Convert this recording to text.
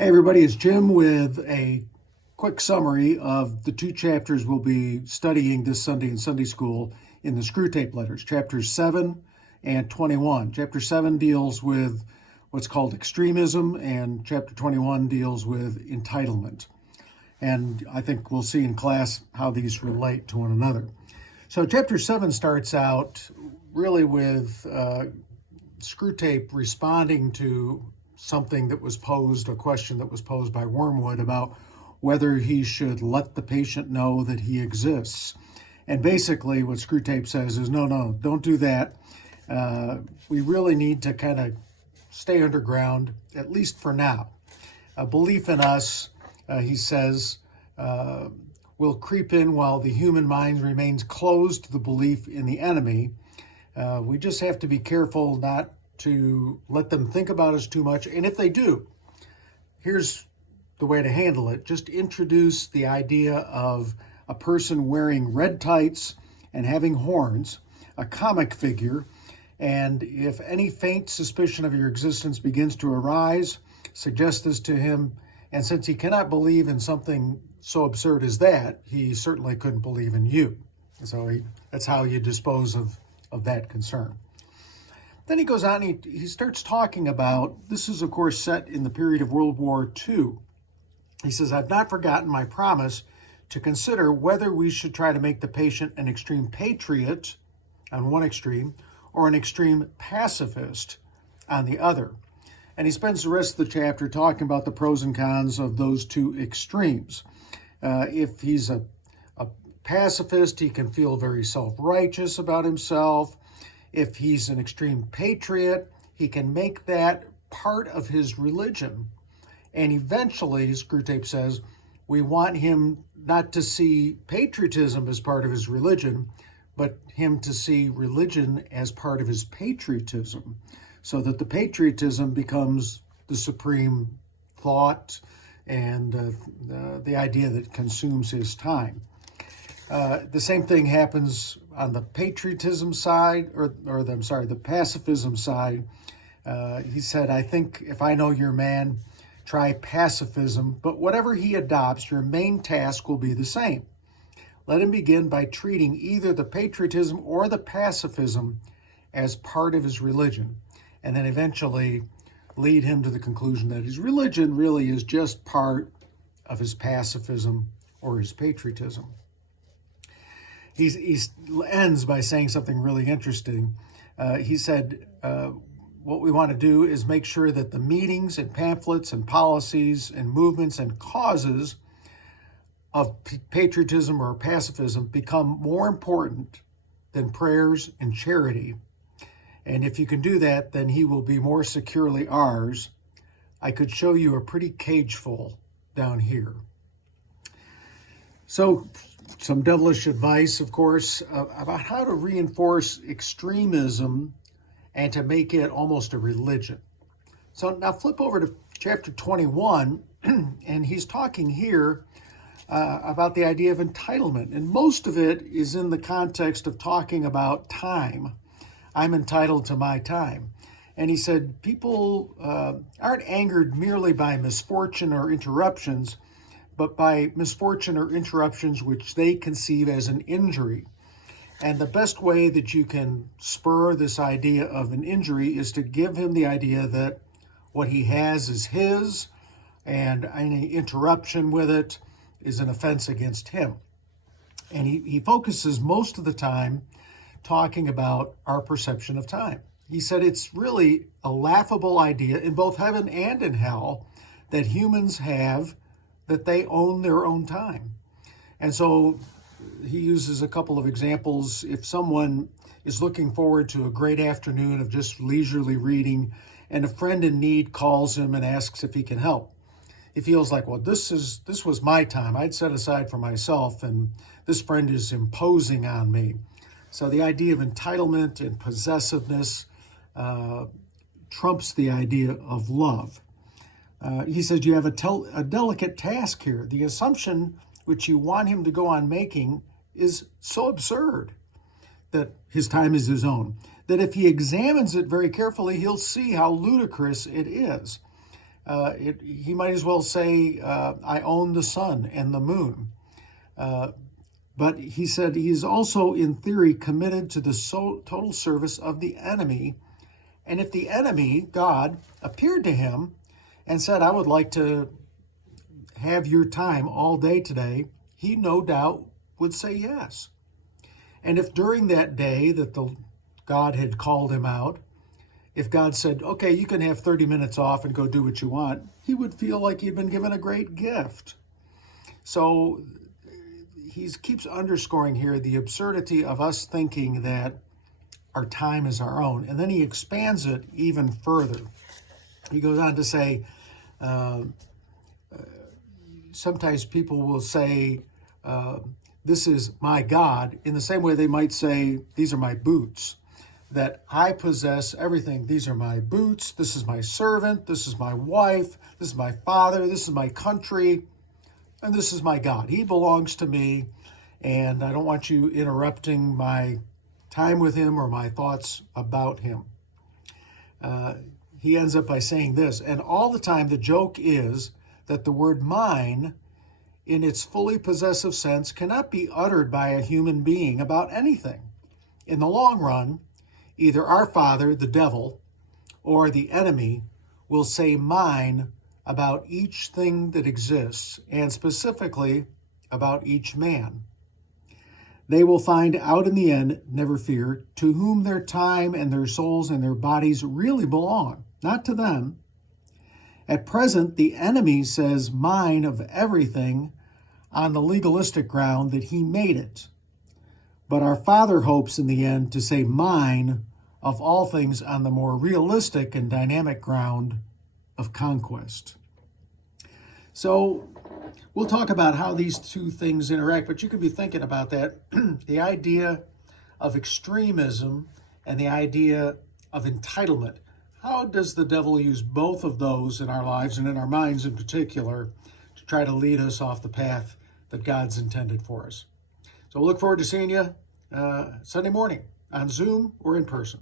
Hey everybody, it's Jim with a quick summary of the two chapters we'll be studying this Sunday in Sunday school in the Screwtape letters, chapters 7 and 21. Chapter 7 deals with what's called extremism, and chapter 21 deals with entitlement. And I think we'll see in class how these relate to one another. So chapter 7 starts out really with Screwtape responding to something that was posed, a question that was posed by Wormwood about whether he should let the patient know that he exists. And basically what Screwtape says is, no, don't do that. We really need to kind of stay underground, at least for now. A belief in us, he says, will creep in while the human mind remains closed to the belief in the enemy. We just have to be careful not to let them think about us too much. And if they do, here's the way to handle it. Just introduce the idea of a person wearing red tights and having horns, a comic figure, and if any faint suspicion of your existence begins to arise, suggest this to him. And since he cannot believe in something so absurd as that, he certainly couldn't believe in you. So that's how you dispose of that concern. Then he goes on, he starts talking about, this is of course set in the period of World War II. He says, I've not forgotten my promise to consider whether we should try to make the patient an extreme patriot on one extreme or an extreme pacifist on the other. And he spends the rest of the chapter talking about the pros and cons of those two extremes. If he's a pacifist, he can feel very self-righteous about himself. If he's an extreme patriot, he can make that part of his religion. And eventually, Screwtape says, we want him not to see patriotism as part of his religion, but him to see religion as part of his patriotism, so that the patriotism becomes the supreme thought and the idea that consumes his time. The same thing happens on the patriotism side, the pacifism side. He said, I think if I know your man, try pacifism, but whatever he adopts, your main task will be the same. Let him begin by treating either the patriotism or the pacifism as part of his religion, and then eventually lead him to the conclusion that his religion really is just part of his pacifism or his patriotism. He ends by saying something really interesting. He said, what we want to do is make sure that the meetings and pamphlets and policies and movements and causes of patriotism or pacifism become more important than prayers and charity. And if you can do that, then he will be more securely ours. I could show you a pretty cage full down here. So some devilish advice, of course, about how to reinforce extremism and to make it almost a religion. So now flip over to chapter 21, and he's talking here about the idea of entitlement. And most of it is in the context of talking about time. I'm entitled to my time. And he said people aren't angered merely by misfortune or interruptions, but by misfortune or interruptions which they conceive as an injury. And the best way that you can spur this idea of an injury is to give him the idea that what he has is his, and any interruption with it is an offense against him. And he focuses most of the time talking about our perception of time. He said it's really a laughable idea in both heaven and in hell that humans have that they own their own time. And so he uses a couple of examples. If someone is looking forward to a great afternoon of just leisurely reading and a friend in need calls him and asks if he can help, he feels like, well, this was my time. I'd set aside for myself, and this friend is imposing on me. So the idea of entitlement and possessiveness trumps the idea of love. He says you have a delicate task here. The assumption which you want him to go on making is so absurd that his time is his own, that if he examines it very carefully, he'll see how ludicrous it is. He might as well say, I own the sun and the moon. But he said he is also, in theory, committed to the total service of the enemy. And if the enemy, God, appeared to him and said, I would like to have your time all day today, he no doubt would say yes. And if during that day that God had called him out, if God said, okay, you can have 30 minutes off and go do what you want, he would feel like he'd been given a great gift. So he keeps underscoring here the absurdity of us thinking that our time is our own. And then he expands it even further. He goes on to say, sometimes people will say, this is my God, in the same way they might say, these are my boots, that I possess everything. These are my boots, this is my servant, this is my wife, this is my father, this is my country, and this is my God. He belongs to me, and I don't want you interrupting my time with him or my thoughts about him. He ends up by saying this, and all the time the joke is that the word mine, in its fully possessive sense, cannot be uttered by a human being about anything. In the long run, either our father, the devil, or the enemy will say mine about each thing that exists, and specifically about each man. They will find out in the end, never fear, to whom their time and their souls and their bodies really belong, not to them. At present, the enemy says mine of everything on the legalistic ground that he made it. But our Father hopes in the end to say mine of all things on the more realistic and dynamic ground of conquest. So we'll talk about how these two things interact, but you could be thinking about that. The idea of extremism and the idea of entitlement. How does the devil use both of those in our lives and in our minds in particular to try to lead us off the path that God's intended for us? So we'll look forward to seeing you Sunday morning on Zoom or in person.